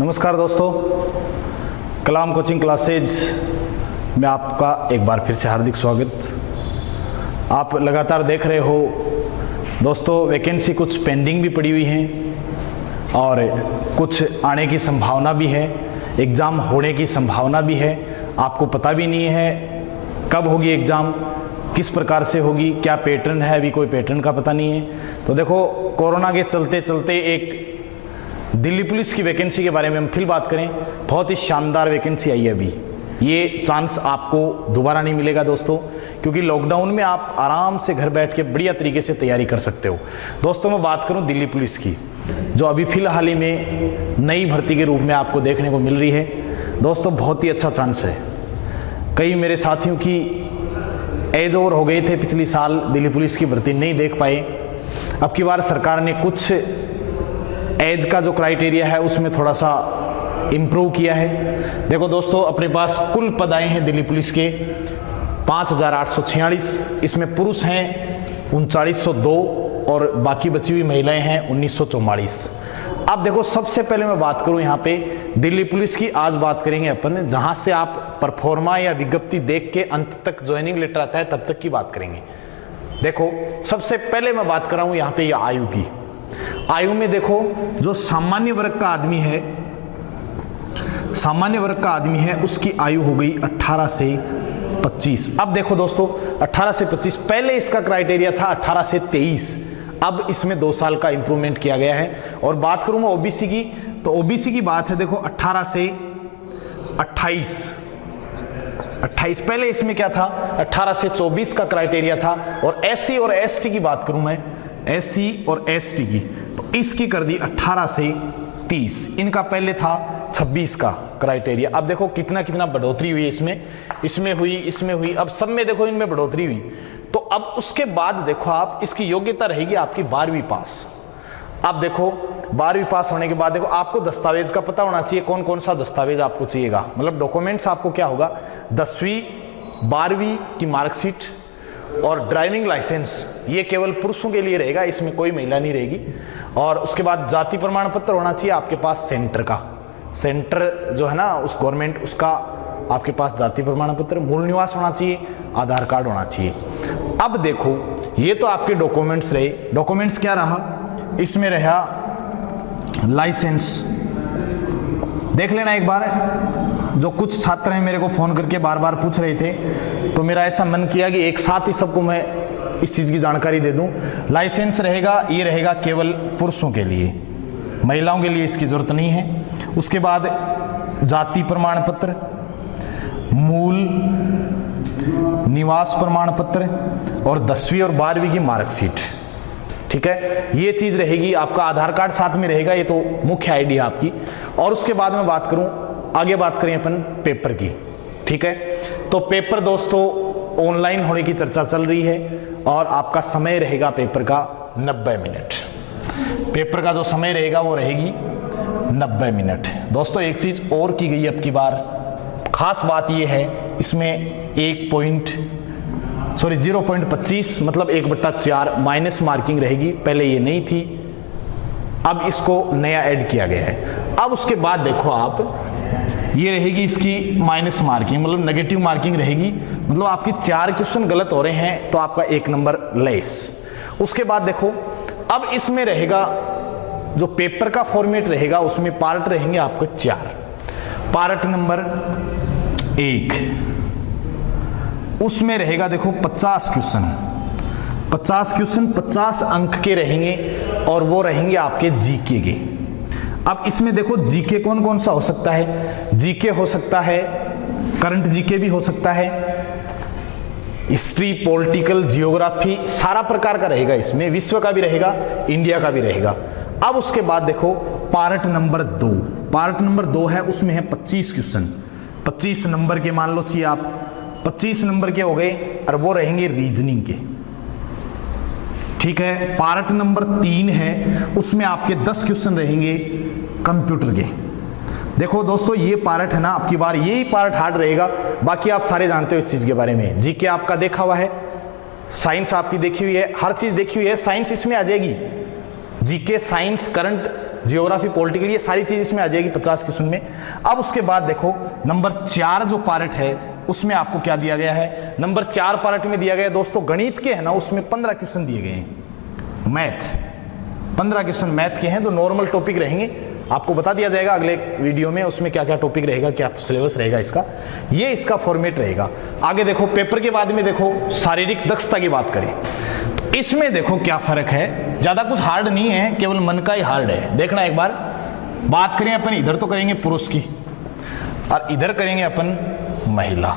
नमस्कार दोस्तों, कलाम coaching classes में आपका एक बार फिर से हार्दिक स्वागत। आप लगातार देख रहे हो दोस्तों, वैकेंसी कुछ पेंडिंग भी पड़ी हुई हैं और कुछ आने की संभावना भी है, एग्ज़ाम होने की संभावना भी है। आपको पता भी नहीं है कब होगी एग्ज़ाम, किस प्रकार से होगी, क्या पैटर्न है, अभी कोई पैटर्न का पता नहीं है। तो देखो, कोरोना के चलते चलते एक दिल्ली पुलिस की वैकेंसी के बारे में हम फिर बात करें। बहुत ही शानदार वैकेंसी आई है अभी। ये चांस आपको दोबारा नहीं मिलेगा दोस्तों, क्योंकि लॉकडाउन में आप आराम से घर बैठ के बढ़िया तरीके से तैयारी कर सकते हो। दोस्तों, मैं बात करूं दिल्ली पुलिस की, जो अभी फिलहाल ही में नई भर्ती के रूप में आपको देखने को मिल रही है। दोस्तों, बहुत ही अच्छा चांस है। कई मेरे साथियों की एज ओवर हो गए थे, पिछली साल दिल्ली पुलिस की भर्ती नहीं देख पाए। अब की बार सरकार ने कुछ एज का जो क्राइटेरिया है उसमें थोड़ा सा इम्प्रूव किया है। देखो दोस्तों, अपने पास कुल पद आए हैं दिल्ली पुलिस के 5846। इसमें पुरुष हैं 3902 और बाकी बची हुई महिलाएं हैं 1944। अब देखो, सबसे पहले मैं बात करूं यहाँ पे दिल्ली पुलिस की। आज बात करेंगे अपन जहां से आप परफॉर्मा या विज्ञप्ति देख के अंत तक ज्वाइनिंग लेटर आता है तब तक की बात करेंगे। देखो, सबसे पहले मैं बात कर रहा हूं यहाँ पे आयु की। आयु में देखो, जो सामान्य वर्ग का आदमी है, उसकी आयु हो गई 18 से 25। अब देखो दोस्तों, 18 से 25, पहले इसका क्राइटेरिया था 18 से 23। अब इसमें 2 साल का इंप्रूवमेंट किया गया है। और बात करूं मैं ओबीसी की, तो ओबीसी की बात है, देखो 18 से 28। पहले इसमें क्या था, 18 से 24 का क्राइटेरिया था। और एससी और एसटी की बात करूं मैं, एससी और एसटी की, तो इसकी कर दी 18 से 30। इनका पहले था 26 का क्राइटेरिया। अब देखो कितना कितना बढ़ोतरी हुई इसमें हुई, अब सब में देखो इनमें बढ़ोतरी हुई। तो अब उसके बाद देखो, आप इसकी योग्यता रहेगी आपकी 12वीं पास। अब देखो 12वीं पास होने के बाद देखो, आपको दस्तावेज का पता होना चाहिए, कौन कौन सा दस्तावेज आपको चाहिएगा। मतलब डॉक्यूमेंट्स आपको क्या होगा, 10वीं 12वीं की मार्कशीट और ड्राइविंग लाइसेंस। ये केवल पुरुषों के लिए रहेगा, इसमें कोई महिला नहीं रहेगी। और उसके बाद जाति प्रमाण पत्र होना चाहिए आपके पास सेंटर का, सेंटर जो है ना उस गवर्नमेंट, उसका आपके पास जाति प्रमाण पत्र, मूल निवास होना चाहिए, आधार कार्ड होना चाहिए। अब देखो, ये तो आपके डॉक्यूमेंट्स रहे। डॉक्यूमेंट्स क्या रहा, इसमें रहा लाइसेंस। देख लेना एक बार, जो कुछ छात्र हैं मेरे को फोन करके बार बार पूछ रहे थे, तो मेरा ऐसा मन किया कि एक साथ ही सबको मैं इस चीज़ की जानकारी दे दूं। लाइसेंस रहेगा, ये रहेगा केवल पुरुषों के लिए, महिलाओं के लिए इसकी ज़रूरत नहीं है। उसके बाद जाति प्रमाण पत्र, मूल निवास प्रमाण पत्र और 10वीं और 12वीं की मार्कशीट। ठीक है, ये चीज़ रहेगी। आपका आधार कार्ड साथ में रहेगा, ये तो मुख्य आईडी है आपकी। और उसके बाद मैं बात करूं, आगे बात करें अपन पेपर की। ठीक है, तो पेपर दोस्तों ऑनलाइन होने की चर्चा चल रही है और आपका समय रहेगा पेपर का 90 मिनट। पेपर का जो समय रहेगा वो रहेगी 90 मिनट। दोस्तों, एक चीज़ और की गई अब की बार, खास बात ये है, इसमें 0.25 मतलब 1/4 माइनस मार्किंग रहेगी। पहले ये नहीं थी, अब इसको नया ऐड किया गया है। अब उसके बाद देखो आप, ये रहेगी इसकी माइनस मार्किंग, मतलब नेगेटिव मार्किंग रहेगी। मतलब आपकी 4 क्वेश्चन गलत हो रहे हैं तो आपका 1 नंबर लेस। उसके बाद देखो, अब इसमें रहेगा जो पेपर का फॉर्मेट रहेगा, उसमें पार्ट रहेंगे आपके 4। पार्ट नंबर 1, उसमें रहेगा देखो 50 क्वेश्चन, 50 अंक के रहेंगे और वो रहेंगे आपके जीके के। अब इसमें देखो, जीके कौन कौन सा हो सकता है, जीके हो सकता है, करंट जीके भी हो सकता है, हिस्ट्री, पॉलिटिकल, जियोग्राफी, सारा प्रकार का रहेगा इसमें, विश्व का भी रहेगा, इंडिया का भी रहेगा। अब उसके बाद देखो पार्ट नंबर 2, पार्ट नंबर 2 है, उसमें है 25 क्वेश्चन, 25 नंबर के मान लो चाहिए आप, 25 नंबर के हो गए और वो रहेंगे रीजनिंग के। ठीक है, पार्ट नंबर 3 है, उसमें आपके 10 क्वेश्चन रहेंगे कंप्यूटर के। देखो दोस्तों, ये पार्ट है ना, आपकी बार यही पार्ट हार्ड रहेगा, बाकी आप सारे जानते हो इस चीज के बारे में। जीके आपका देखा हुआ है, साइंस आपकी देखी हुई है, हर चीज देखी हुई है, साइंस इसमें आ जाएगी। GK, science, current geography, political, ये सारी चीज इसमें आ जाएगी 50 क्वेश्चन में। अब उसके बाद देखो नंबर 4 जो पार्ट है उसमें आपको क्या दिया गया है, नंबर 4 पार्ट में दिया गया है दोस्तों गणित के है ना, उसमें 15 क्वेश्चन दिए गए हैं। मैथ 15 क्वेश्चन मैथ के हैं जो नॉर्मल टॉपिक रहेंगे, आपको बता दिया जाएगा अगले वीडियो में उसमें क्या क्या टॉपिक रहेगा, क्या सिलेबस रहेगा इसका, ये इसका फॉर्मेट रहेगा। आगे देखो पेपर के बाद में देखो शारीरिक दक्षता की बात करें तो इसमें देखो क्या फर्क है, ज्यादा कुछ हार्ड नहीं है, केवल मन का ही हार्ड है। देखना एक बार, बात करें अपन इधर तो करेंगे पुरुष की और इधर करेंगे अपन महिला,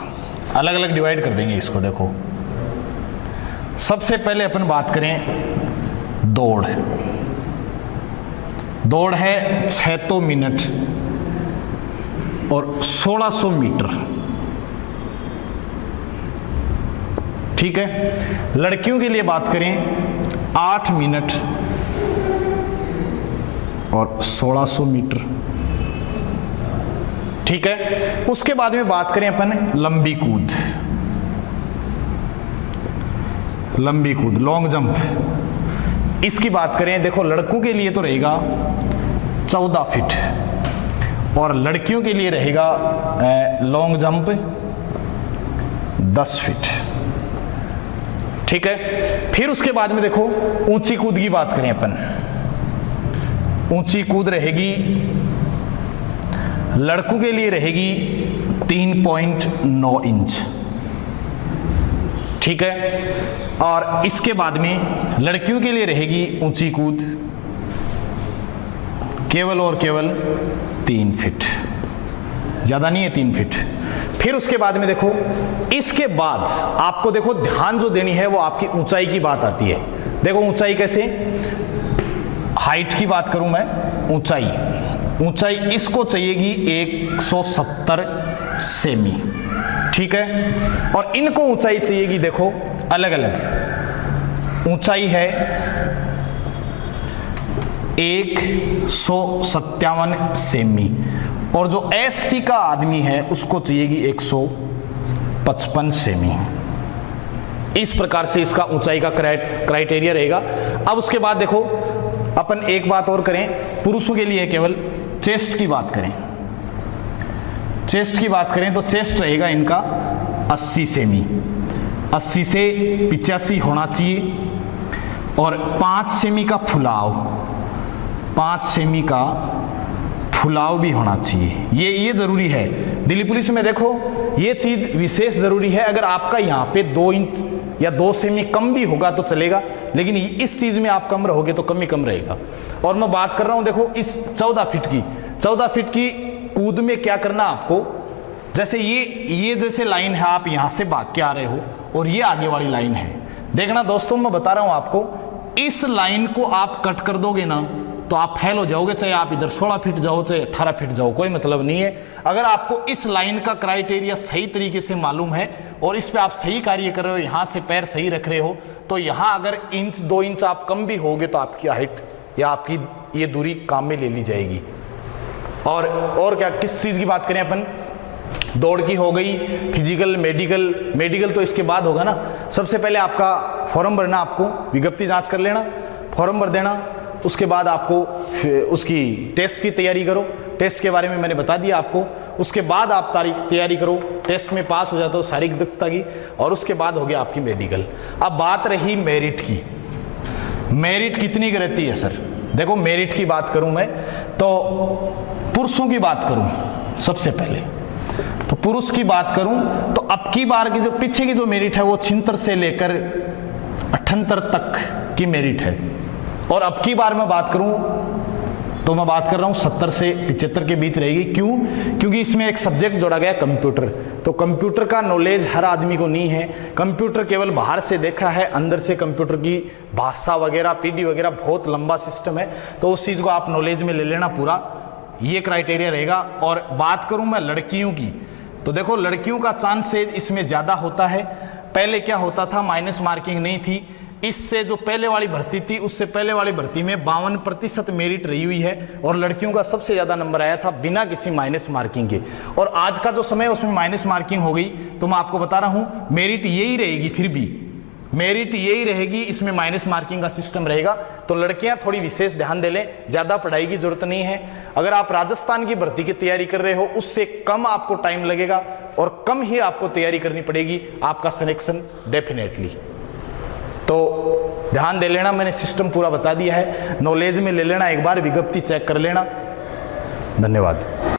अलग अलग डिवाइड कर देंगे इसको। देखो सबसे पहले अपन बात करें दौड़, दौड़ है 600 मिनट और 1600 मीटर, ठीक है। लड़कियों के लिए बात करें 8 मिनट और 1600 मीटर, ठीक है। उसके बाद में बात करें अपन लंबी कूद, लंबी कूद लॉन्ग जंप, इसकी बात करें देखो लड़कों के लिए तो रहेगा 14 फीट और लड़कियों के लिए रहेगा लॉन्ग जंप 10 फीट, ठीक है। फिर उसके बाद में देखो ऊंची कूद की बात करें अपन, ऊंची कूद रहेगी लड़कों के लिए रहेगी 3.9 इंच, ठीक है। और इसके बाद में लड़कियों के लिए रहेगी ऊंची कूद केवल और केवल 3 फीट, ज्यादा नहीं है 3 फीट। फिर उसके बाद में देखो इसके बाद आपको देखो ध्यान जो देनी है वो आपकी ऊंचाई की बात आती है। देखो ऊंचाई कैसे, हाइट की बात करूं मैं, ऊंचाई, ऊंचाई इसको चाहिएगी 170 सेमी, ठीक है। और इनको ऊंचाई चाहिएगी देखो अलग अलग, ऊंचाई है 157 सेमी और जो एसटी का आदमी है उसको चाहिएगी 155 सेमी। इस प्रकार से इसका ऊंचाई का क्राइटेरिया रहेगा। अब उसके बाद देखो अपन एक बात और करें, पुरुषों के लिए केवल चेस्ट की बात करें, चेस्ट की बात करें तो चेस्ट रहेगा इनका 80 सेमी, 80 से 85 होना चाहिए और 5 सेमी का फुलाव, 5 सेमी का फुलाव भी होना चाहिए। ये जरूरी है। दिल्ली पुलिस में देखो ये चीज विशेष जरूरी है। अगर आपका यहाँ पे 2 इंच या 2 सेमी कम भी होगा तो चलेगा, लेकिन इस चीज में आप कम रहोगे तो कम ही कम रहेगा। और मैं बात कर रहा हूं देखो इस 14 फीट की, 14 फीट की कूद में क्या करना आपको, जैसे ये जैसे लाइन है, आप यहां से भाग के आ रहे हो और ये आगे वाली लाइन है। देखना दोस्तों मैं बता रहा हूं आपको, इस लाइन को आप कट कर दोगे ना तो आप फेल हो जाओगे, चाहे आप इधर 16 फीट जाओ चाहे 18 फीट जाओ, कोई मतलब नहीं है। अगर आपको इस लाइन का क्राइटेरिया सही तरीके से मालूम है और इस पे आप सही कार्य कर रहे हो, यहाँ से पैर सही रख रहे हो, तो यहाँ अगर 1-2 इंच आप कम भी होगे तो आपकी हाइट या आपकी ये दूरी काम में ले ली जाएगी। और क्या, किस चीज़ की बात करें अपन, दौड़ की हो गई, फिजिकल, मेडिकल तो इसके बाद होगा ना। सबसे पहले आपका फॉर्म भरना, आपको विज्ञप्ति जांच कर लेना, फॉर्म भर देना। उसके बाद आपको उसकी टेस्ट की तैयारी करो, टेस्ट के बारे में मैंने बता दिया आपको। उसके बाद आप तैयारी करो, टेस्ट में पास हो जाते हो शारीरिक दक्षता की, और उसके बाद हो गया आपकी मेडिकल। अब बात रही मेरिट की, मेरिट कितनी रहती है सर। देखो मेरिट की बात करूं मैं तो पुरुषों की बात करूं सबसे पहले, तो पुरुष की बात करूं तो अब की बार की जो पीछे की जो मेरिट है वो 76 से लेकर 78 तक की मेरिट है, और अब की बार मैं बात करूं तो मैं बात कर रहा हूं 70 से 75 के बीच रहेगी। क्यों? क्योंकि इसमें एक सब्जेक्ट जोड़ा गया कंप्यूटर, तो कंप्यूटर का नॉलेज हर आदमी को नहीं है। कंप्यूटर केवल बाहर से देखा है, अंदर से कंप्यूटर की भाषा वगैरह, पीडी वगैरह बहुत लंबा सिस्टम है, तो उस चीज़ को आप नॉलेज में ले लेना पूरा, ये क्राइटेरिया रहेगा। और बात करूं मैं लड़कियों की, तो देखो लड़कियों का चांसेज इसमें ज़्यादा होता है। पहले क्या होता था, माइनस मार्किंग नहीं थी, इससे जो पहले वाली भर्ती थी उससे पहले वाली भर्ती में 52% मेरिट रही हुई है, और लड़कियों का सबसे ज़्यादा नंबर आया था बिना किसी माइनस मार्किंग के। और आज का जो समय है उसमें माइनस मार्किंग हो गई, तो मैं आपको बता रहा हूँ मेरिट यही रहेगी फिर भी, मेरिट यही रहेगी, इसमें माइनस मार्किंग का सिस्टम रहेगा। तो लड़कियां थोड़ी विशेष ध्यान दे लें, ज्यादा पढ़ाई की जरूरत नहीं है। अगर आप राजस्थान की भर्ती की तैयारी कर रहे हो, उससे कम आपको टाइम लगेगा और कम ही आपको तैयारी करनी पड़ेगी, आपका सिलेक्शन डेफिनेटली। तो ध्यान दे लेना, मैंने सिस्टम पूरा बता दिया है, नॉलेज में ले लेना, एक बार विज्ञप्ति चेक कर लेना। धन्यवाद।